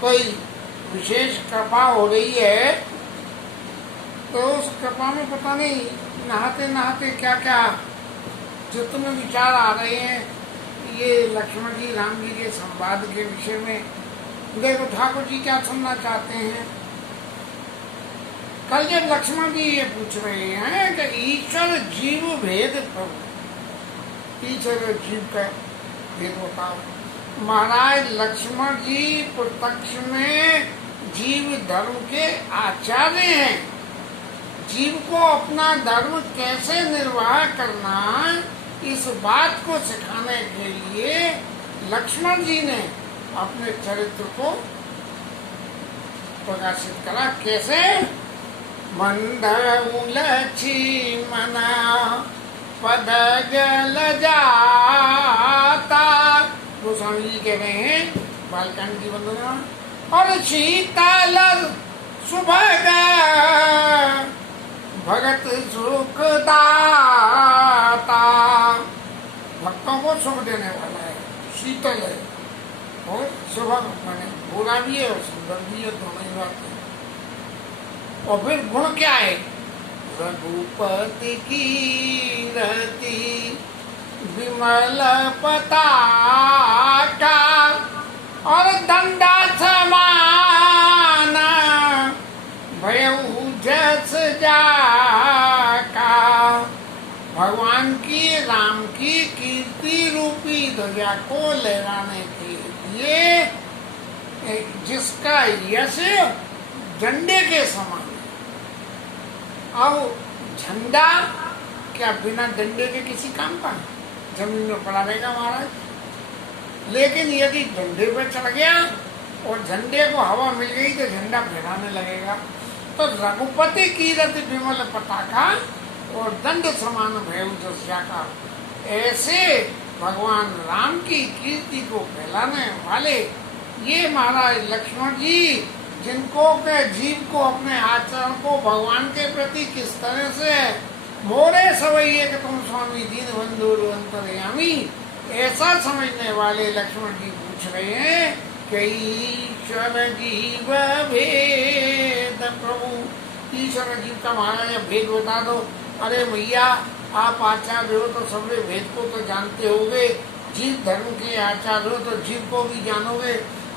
कोई विशेष कृपा हो रही है, तो उस कृपा में पता नहीं नहाते नहाते क्या क्या चित्त में विचार आ रहे हैं। ये लक्ष्मण जी राम जी के संवाद के विषय में देखो ठाकुर जी क्या सुनना चाहते हैं। कल जब लक्ष्मण जी ये पूछ रहे हैं कि ईश्वर जीव भेद प्रभु, ईश्वर और जीव का भेद बताओ। महाराज लक्ष्मण जी प्रत्यक्ष में जीव धर्म के आचार्य हैं। जीव को अपना धर्म कैसे निर्वाह करना, इस बात को सिखाने के लिए लक्ष्मण जी ने अपने चरित्र को प्रकाशित करा। कैसे? मंदउलछि मना पद जल जाता, गोस्वामी जी कह रहे हैं बालकांड की वंदना। और शीतल सुभग भगत सुख दाता, भक्तों को सुख देने वाला है, शीतल है और सुभग माने बुरा भी है और सुंदर भी है, दोनों ही बात है। और फिर गुण क्या है? रघुपति की रहती विमल पताका और दंडा समान भयउ जल मैया को लहराने के लिए, जिसका यश झंडे के समान है। अब झंडा क्या बिना डंडे के किसी काम का? जमीन में पड़ा रहेगा महाराज। लेकिन यदि झंडे पे चढ़ गया और झंडे को हवा मिल गई तो झंडा फहराने लगेगा। तो रघुपति कीरत विमल पताका और दंड समान भयउ जस्या का, ऐसे भगवान राम की कीर्ति को फैलाने वाले ये महाराज लक्ष्मण जी, जिनको के जीव को अपने आचरण को भगवान के प्रति किस तरह से मोरे सवैये के तुम स्वामी दीन बंधु अंतर्यामी, ऐसा समझने वाले लक्ष्मण जी पूछ रहे हैं कि ईश्वर जीव भेद प्रभु, ईश्वर जीव का महाराज भेद बता दो। अरे भैया आप आचार्य हो तो सबरे भेद को तो जानते होगे, जीव धर्म के आचार्य हो तो जीव को भी जानोगे।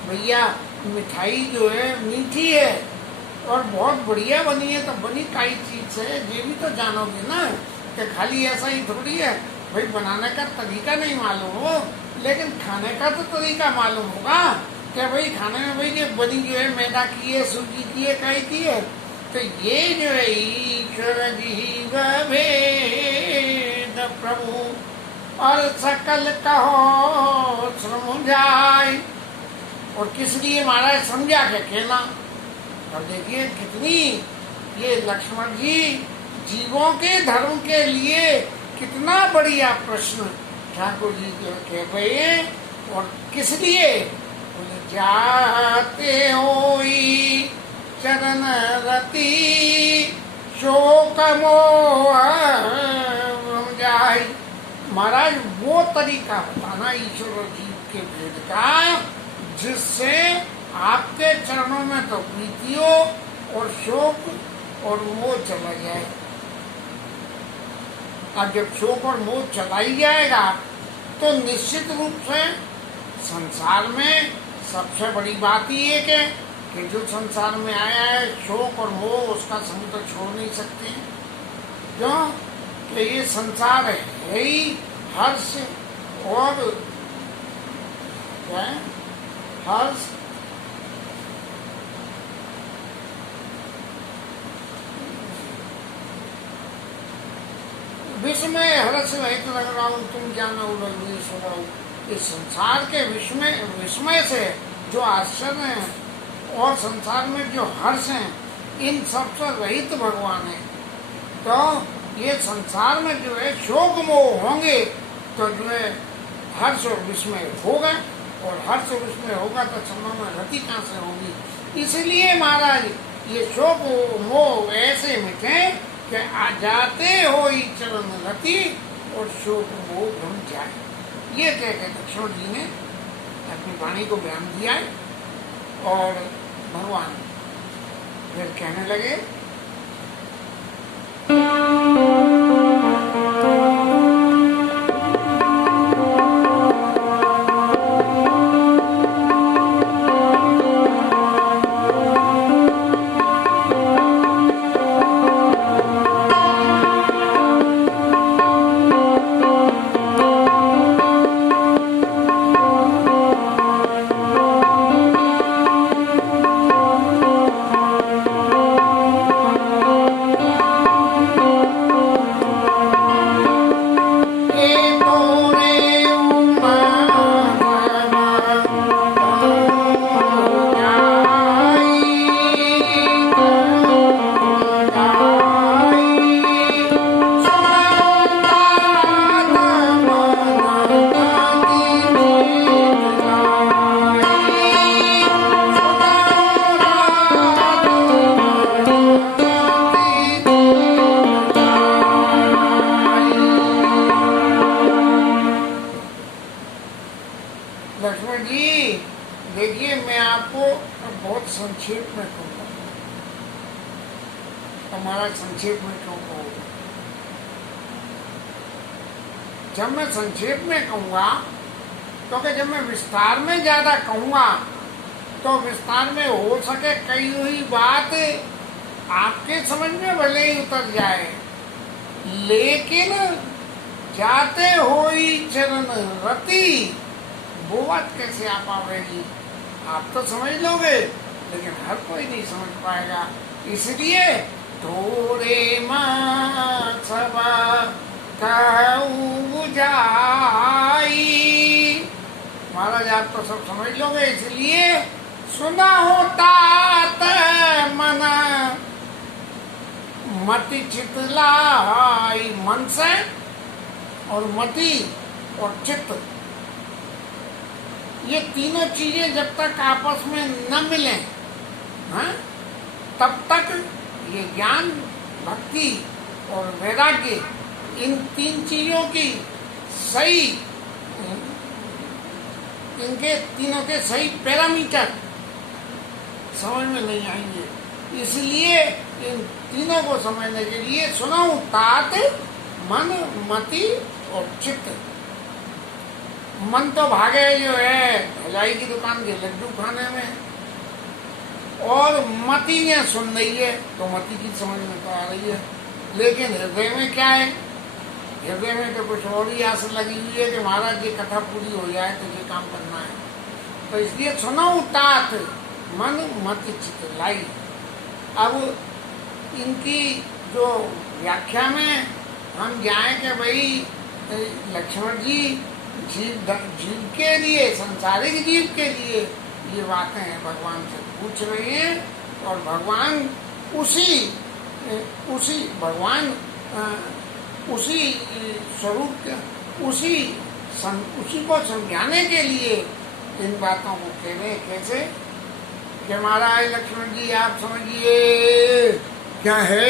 भैया मिठाई जो है मीठी है और बहुत बढ़िया बनी है, तो बनी कई चीज से ये भी तो जानोगे ना, कि खाली ऐसा ही थोड़ी है। भाई बनाने का तरीका नहीं मालूम हो, लेकिन खाने का तो तरीका मालूम होगा कि भाई खाने में भाई ये बनी जो है मैदा की है, सूजी की है, काई की है। तो ये जो है ईश्वर जीव भेद प्रभु और सकल कहो समझाए, और किस लिए महाराज समझा के कहना। अब देखिए कितनी ये लक्ष्मण जी जीवों के धर्म के लिए कितना बढ़िया प्रश्न ठाकुर जी कह रहे हैं। और किस लिए? बोले जाते होई चरण रति शोक मोह जाय। महाराज वो तरीका बताना ईश्वर जीव के भेद का, जिससे आपके चरणों में तो प्रीति हो और शोक और मोह चला जाए। अब जब शोक और मोह चला ही जाएगा तो निश्चित रूप से संसार में सबसे बड़ी बात ये है कि जो संसार में आया है शोक और मोह, उसका संग तो छोड़ नहीं सकते। क्यों? कि ये संसार है ही हर्ष और क्या है? हर्ष विस्मय हर्ष रहित लग रहा हूँ, तुम जानो लग। इस संसार के विस्मय से जो आश्चर्य है और संसार में जो हर्ष है, इन सबसे रहित भगवान है। तो ये संसार में जो है शोक मोह होंगे तो जो है हर्ष और विस्मय होगा, और हर्ष और विस्मय होगा तो चरणों में रति कहाँ से होगी। इसलिए महाराज ये शोक मोह ऐसे मिटे कि आ जाते हो ही चरण रति और शोक मोह भ्रम जाए। ये कह के लक्ष्मण जी ने अपनी वाणी को बयान दिया है। और भगवान फिर कहने लगे, लक्ष्मण जी देखिए मैं आपको बहुत संक्षेप में कहूँगा, हमारा संक्षेप में क्यों कहूँगा? जब मैं संक्षेप में कहूँगा क्योंकि जब मैं विस्तार में ज्यादा कहूँगा तो विस्तार में हो सके कई हुई बात आपके समझ में भले ही उतर जाए, लेकिन जाते होई चरण रति वो बात कैसे आ पाएगी? आप तो समझ लोगे, लेकिन हर कोई नहीं समझ पाएगा। इसलिए थोड़े माँ सबा कहूँ बुझाई। महाराज आप तो सब समझ लोगे, इसलिए सुना होता मना मति चितलाई। मन से और मति और चित्त, ये तीनों चीजें जब तक आपस में न मिले, हाँ, तब तक ये ज्ञान, भक्ति और वैराग्य, इन तीन चीजों की सही, इनके तीनों के सही पैरामीटर समझ में नहीं आएंगे। इसलिए इन तीनों को समझने के लिए सुनाऊं तात मन, मति और चित्त। मन तो भागे जो है भलाई की दुकान के लड्डू खाने में, और मति ने सुन रही है तो मति की समझ में तो आ रही है, लेकिन हृदय में क्या है? हृदय में तो कुछ और ही आस लगी हुई है कि महाराज ये कथा पूरी हो जाए तो ये काम करना है। तो इसलिए सुनाऊं तात मन, मति, चित्त लाई। अब इनकी जो व्याख्या में हम जाए कि भाई लक्ष्मण जी जीव के लिए, संसारिक जीव के लिए ये बातें हैं भगवान से पूछ रहे हैं, और भगवान उसी स्वरूप, उसी को समझाने के लिए इन बातों को कह रहे हैं। कैसे कि महाराज लक्ष्मण जी आप समझिए क्या है।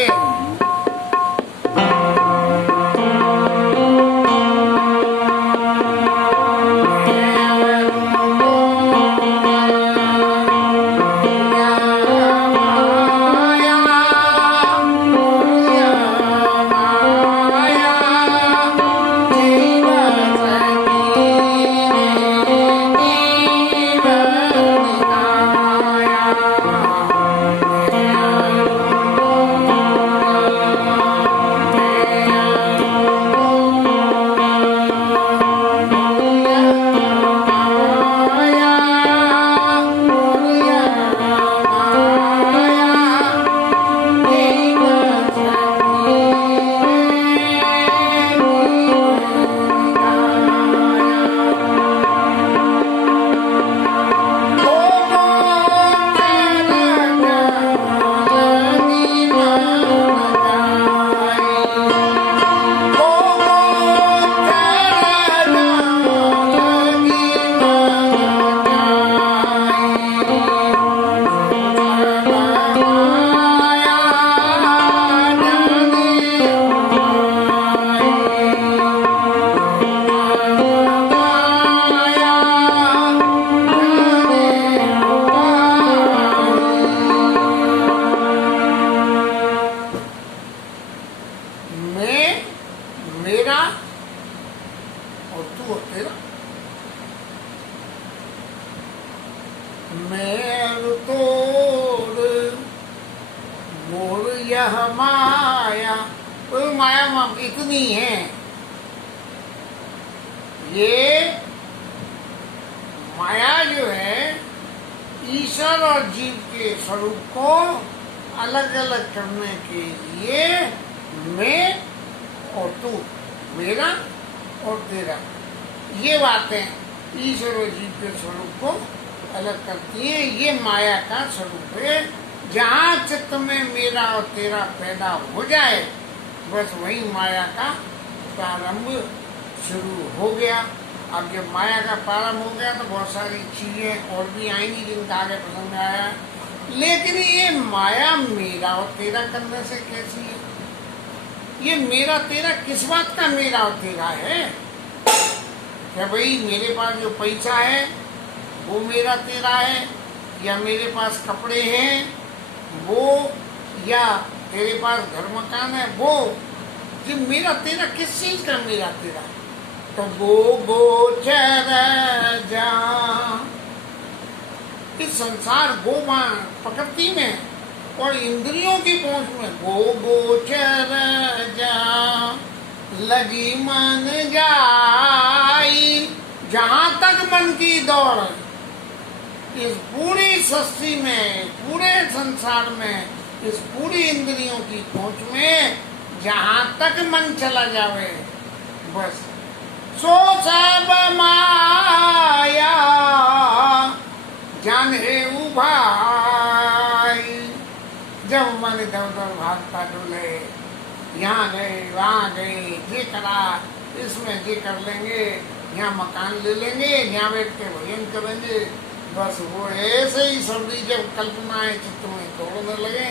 मेरु तोड़ मोर यह माया, वो माया इतनी है। ये माया जो है ईश्वर और जीव के स्वरूप को अलग अलग करने के लिए मैं और तू, मेरा और तेरा, ये बातें ईश्वर और जीव के स्वरूप को अलग करती है। ये माया का स्वरूप है। जहाँ चित्त में मेरा और तेरा पैदा हो जाए, बस वही माया का प्रारंभ शुरू हो गया। अब जब माया का प्रारंभ हो गया तो बहुत सारी चीजें और भी आएंगी जिनका आगे प्रसंग आया। लेकिन ये माया मेरा और तेरा करने से कैसी है? ये मेरा तेरा किस बात का मेरा और तेरा है? क्या भाई मेरे पास जो पैसा है वो मेरा तेरा है, या मेरे पास कपड़े हैं वो, या तेरे पास घर मकान है वो? ये मेरा तेरा किस चीज का मेरा तेरा? तो गोचर जा, इस संसार प्रकृति में और इंद्रियों की पहुंच में गोचर जा, लगी मन जाई जहां तक मन की दौड़, इस पूरी सृष्टि में, पूरे संसार में, इस पूरी इंद्रियों की पहुंच में जहां तक मन चला जावे, बस सो सब माया जाने उभाई। जब मन इधर उधर भागता डोले, यहाँ गए वहाँ गए, ये करा, इसमें ये कर लेंगे, यहाँ मकान ले लेंगे, यहाँ बैठ के भजन करेंगे, बस वो ऐसे ही सब्जी जब कल्पनाएं चित्त में दौड़ने लगे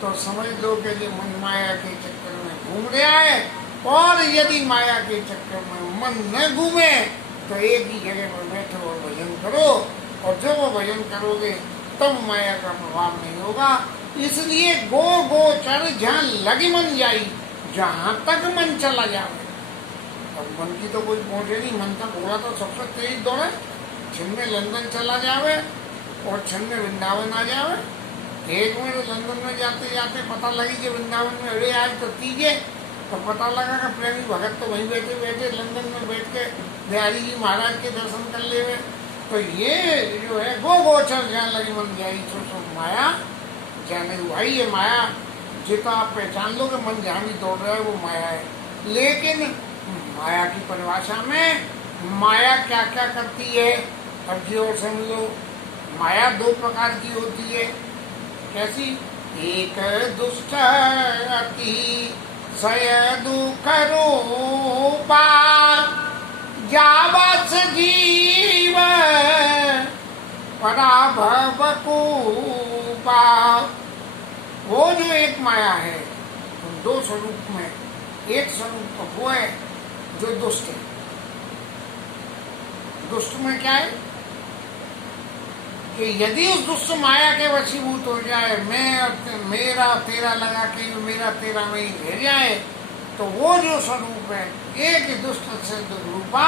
तो समझ लो कि ये मन माया के चक्कर में घूम रहा है। और यदि माया के चक्कर में मन न घूमे तो एक ही जगह पर बैठो और भजन करो, और जब वो भजन करोगे तब माया का प्रभाव नहीं होगा। इसलिए गो गोचर जहाँ लगी मन जाई, जहाँ तक मन चला जाए। अब मन की तो कोई पहुंचे नहीं, मन तक घोड़ा तो सबसे तेज दौड़े, क्षण में लंदन चला जावे और क्षण में वृंदावन आ जावे। एक में तो लंदन में जाते जाते पता लगी कि वृंदावन में अरे आज तो तीजे, तो पता लगा कि प्रेमी भगत तो वहीं बैठे बैठे लंदन में बैठ के बिहारी जी महाराज के दर्शन कर ले। तो ये जो है गो गोचर जहाँ लगी मन जाई सो माया जाने हुआ। ये माया जितना आप पहचान लो कि मन जहाँ भी दौड़ रहा है वो माया है। लेकिन माया की परिभाषा में माया क्या क्या करती है, अब जी और समझ लो। माया दो प्रकार की होती है। कैसी? एक दुष्ट अति सय दुख रूपा, जावस जीव पराभव कूपा। वो जो एक माया है दो स्वरूप में, एक स्वरूप वो है जो दुष्ट है। दुष्ट में क्या है कि यदि उस दुष्ट माया के वशीभूत हो जाए, मैं और मेरा तेरा लगा के मेरा तेरा में ही रह जाए, तो वो जो स्वरूप है एक दुष्ट से रूपा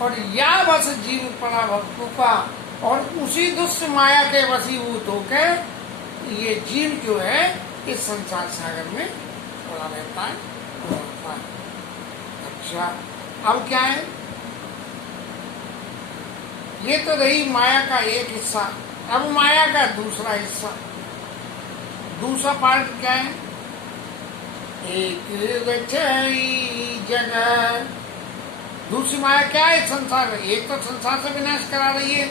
और या बस जीव पड़ा भक्तूपा, और उसी दुष्ट माया के वशीभूत होकर ये जीव जो है इस संसार सागर में पड़ा रहता है। अच्छा, अब क्या है? ये तो रही माया का एक हिस्सा। अब माया का दूसरा हिस्सा, दूसरा पार्ट क्या है? एक रचई जगह। दूसरी माया क्या है संसार में? एक तो संसार से विनाश करा रही है,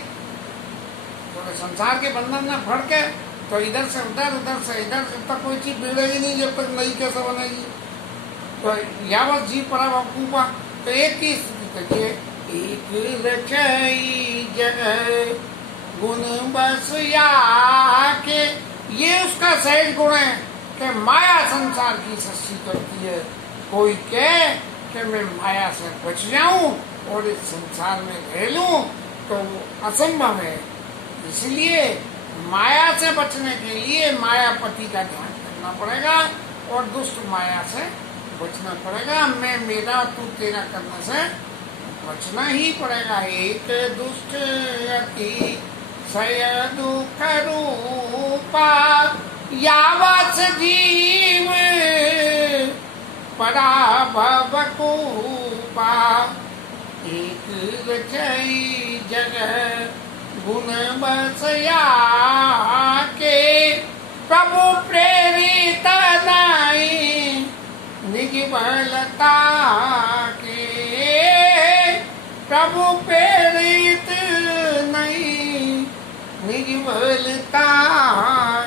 तो संसार के बंधन में फड़ के तो इधर से उधर, उधर से इधर, जब तक कोई चीज बिगड़ेगी नहीं, जब तक नई कैसे बनेगी। तो यावत जीव पड़ा वकूफा, तो एक की स्थिति तक है। एक रचई जगह गुण बस या के, ये उसका सहज गुण है कि माया संसार की सृष्टि करती है। कोई कहे कि मैं माया से बच जाऊं और इस संसार में रह लूं तो वो असंभव है। इसलिए माया से बचने के लिए मायापति का ध्यान करना पड़ेगा और दुष्ट माया से बचना पड़ेगा। मैं मेरा तू तेरा करने से बचना ही पड़ेगा। एक दुष्ट अति सय दुख रूपा, यावत जीव पराभव कूपा। एक रचई जगह गुण बसया के, प्रभु प्रेरित नाई निज बलता के। प्रभु प्रेरित नहीं निज बलता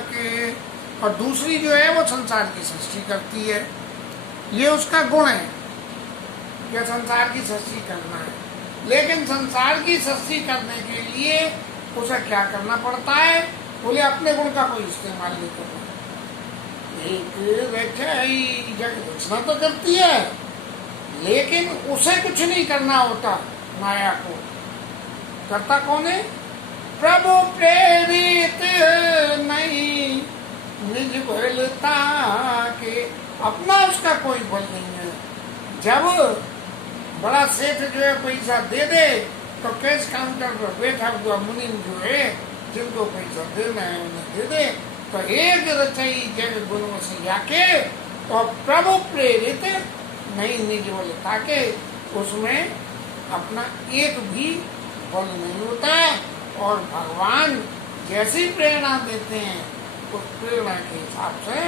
के। और दूसरी जो है वो संसार की सृष्टि करती है। ये उसका गुण है कि संसार की सृष्टि करना है। लेकिन संसार की सृष्टि करने के लिए उसे क्या करना पड़ता है? बोले अपने गुण का कोई इस्तेमाल नहीं करना। एक रचई जगह रचना तो करती है, लेकिन उसे कुछ नहीं करना होता। माया को करता कौन है? प्रभु प्रेरित नहीं निज बलता के। अपना उसका कोई बल नहीं है। जब बड़ा सेठ जो है पैसा दे दे तो कैश काउंटर पर बैठा हुआ मुनीम जो है जिनको पैसा देना है उन्हें दे दे। तो एक रचई जग गुणों से जाके और प्रभु प्रेरित नहीं निज बलता के, उसमें अपना एक भी बल नहीं होता है, और भगवान जैसी प्रेरणा देते हैं उस प्रेरणा के हिसाब से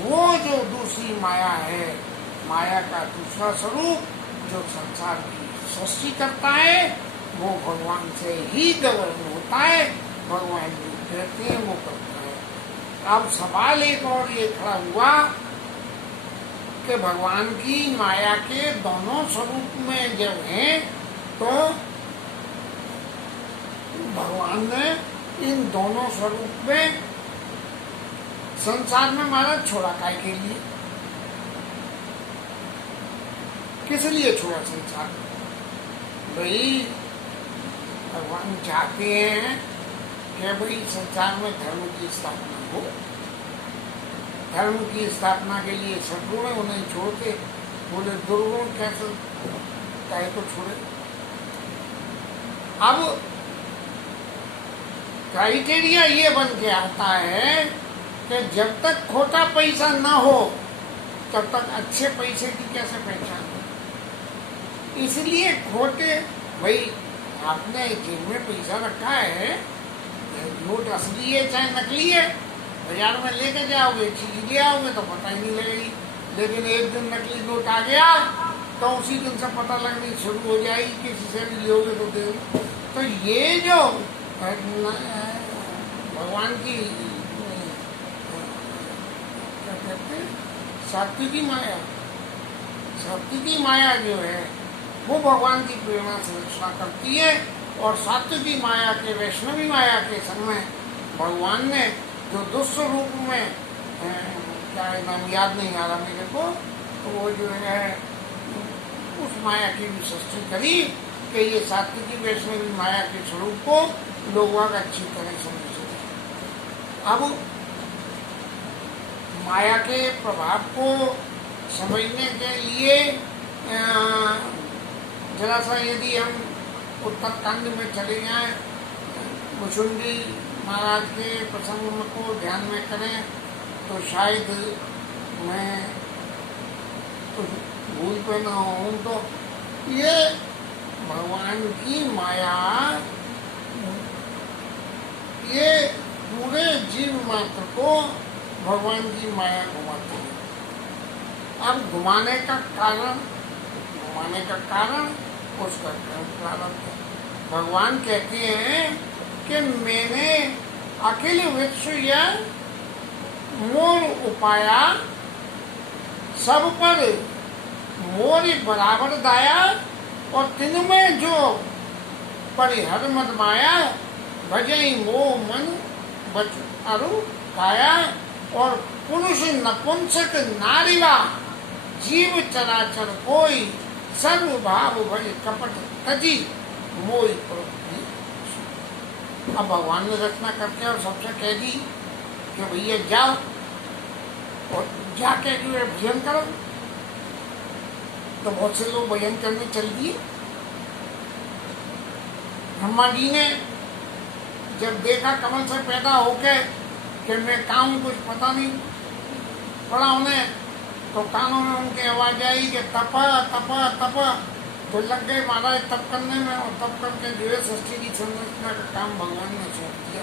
वो जो दूसरी माया है, माया का दूसरा स्वरूप जो संसार की सृष्टि करता है, वो भगवान से ही गवर्न होता है। भगवान जो कहते हैं वो करता है। अब सवाल एक और ये खड़ा हुआ कि भगवान की माया के दोनों स्वरूप में जब हैं, तो भगवान ने इन दोनों स्वरूप में संसार में मारा छोड़ा काय के लिए? किस लिए छोड़ा संसार? भाई भगवान चाहते हैं कि भाई संसार में धर्म की स्थापना हो। धर्म की स्थापना के लिए सद्गुण है, उन्हें छोड़ते, बोले दुर्गुण कैसे चाहे तो छोड़े। अब क्राइटेरिया ये बन के आता है कि जब तक खोटा पैसा न हो तब तक अच्छे पैसे की कैसे पहचान हो। इसलिए खोटे, भाई आपने जेब में पैसा रखा है, नोट असली है चाहे नकली है, बाजार में लेके जाओगे, चीज ले आओगे तो पता ही नहीं लगेगी। लेकिन एक दिन नकली नोट आ गया तो उसी दिन से पता लगनी शुरू हो जाएगी, किसी से भी लोगे तो दे। तो ये जो भगवान की क्या कहते हैं, सात्विकी माया, सात्विकी माया जो है वो भगवान की प्रेरणा से रचना करती है। और सात्विकी माया के, वैष्णवी माया के समय भगवान ने जो दुष्ट रूप में, क्या नाम याद नहीं आ रहा मेरे को, तो वो जो है उस माया की भी सृष्टि करी कि ये सात्विकी वैष्णवी माया के स्वरूप को लोग अच्छी तरह समझ सके। अब माया के प्रभाव को समझने के लिए जरा सा यदि हम उत्तरकांड में चले जाएं, मुचुंडी महाराज के प्रसंग को ध्यान में करें, तो शायद मैं कुछ भूल पे ना हूँ। तो ये भगवान की माया, ये पूरे जीव मात्र को भगवान की माया घुमाती है। अब घुमाने का कारण उसका प्रारंभ है। भगवान कहते हैं कि मैंने अखिल विश्व या मोर उपाया, सब पर मोर बराबर दाया, और तिनमें जो परिहर मत माया, भजई मोह मन बच अरु काया। और पुरुष नपुंसक नारीवा, जीव चराचर कोई, सर्व भाव भज कपट तजी मोई प्रवृत्ति। अब भगवान ने रचना करके और सबसे कह दी कि भैया जाओ और जाके जो है भजन करो। तो बहुत से लोग भजन करने चल दिए। ब्रह्मा जी ने जब देखा कमल से पैदा होके कि मैं काम कुछ पता नहीं पड़ा उन्हें, तो कानों में उनकी आवाज आई कि तप तप तप। तो लग गए महाराज तप करने में, और तप करके जो है सृष्टि की संरचना का काम भगवान ने सौंप दिया।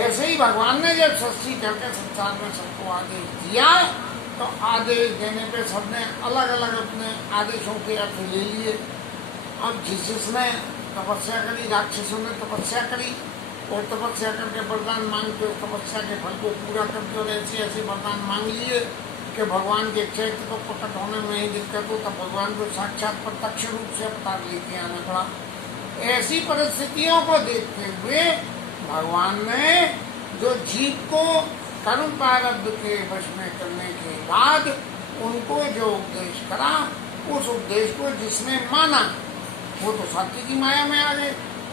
ऐसे ही भगवान ने जब सृष्टि करके संसार में सबको आदेश दिया, तो आदेश देने पे सबने अलग अलग अपने आदेशों के अर्थ ले लिए। अब जिसने तपस्या करी, राक्षसों ने तपस्या करी, और तपस्या करके वरदान मांग के उस तपस्या के फल को पूरा करके और ऐसे ऐसे वरदान मांग लिए कि भगवान के चैत्र को प्रकट होने में ही दिक्कत हो, तब भगवान को साक्षात प्रत्यक्ष रूप से अवतार लेके आना पड़ा। ऐसी परिस्थितियों को देखते हुए भगवान ने जो जीव को कर्म प्रारब्ध के वश में करने के बाद उनको जो उपदेश करा, उस उपदेश को जिसने माना वो तो सात्विकी माया में आ गए,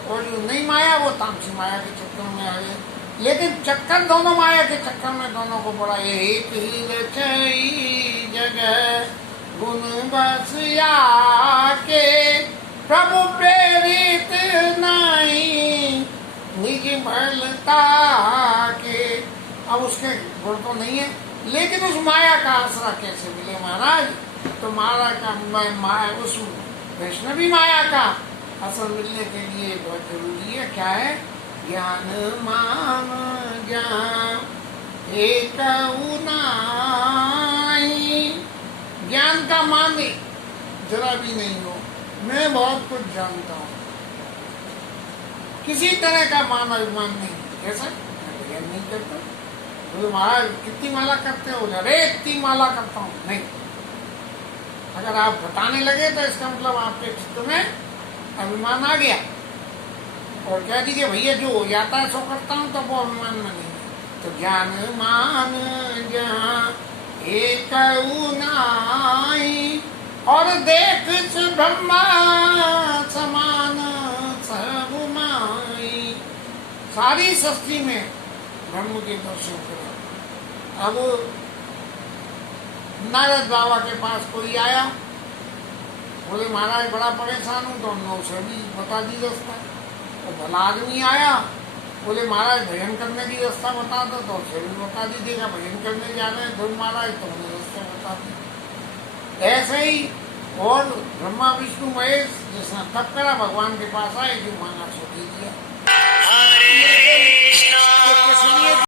और जो नहीं माया वो तामसी माया के चक्कर में आ गए। लेकिन चक्कर दोनों माया के चक्कर में दोनों को बड़ा, एक ही रचई जगह गुण बसिया के, प्रभु प्रेरित नहीं निज भलता के। अब उसके गुण तो नहीं है, लेकिन उस माया का आसरा कैसे मिले महाराज? तो महाराज का माया उस वैष्णवी माया का असल मिलने के लिए बहुत जरूरी है। क्या है? ज्ञान मान ज्ञान एक नाई। ज्ञान का मान जरा भी नहीं हो। मैं बहुत कुछ जानता हूँ, किसी तरह का मान अभिमान नहीं। कैसा? मैं भजन नहीं करता। बोले महाराज कितनी माला करते हो? अरे इतनी माला करता हूँ। नहीं, अगर आप बताने लगे तो इसका मतलब आपके चित्त में अभिमान आ गया। और कह दीजिए भैया जो हो जाता है सो करता हूँ, तो वो अभिमान में नहीं है। तो ज्ञान मान जहाँ एक नाई, और देख ब्रह्मा समान सब माई। सारी सृष्टि में ब्रह्म के दर्शन करो। अब नारद बाबा के पास कोई आया, बोले महाराज बड़ा परेशान हूँ, तो हमने उसे भी बता दी रास्ता। तो भला आदमी आया, बोले महाराज भजन करने की रास्ता बता दो, तो उसे भी बता दीजिएगा। भजन करने जा रहे हैं धुन महाराज, तो उन्हें रास्ता बता दी। ऐसे ही और ब्रह्मा विष्णु महेश जिसने तप करा, भगवान के पास आए, जो मांगा सो दे दिया।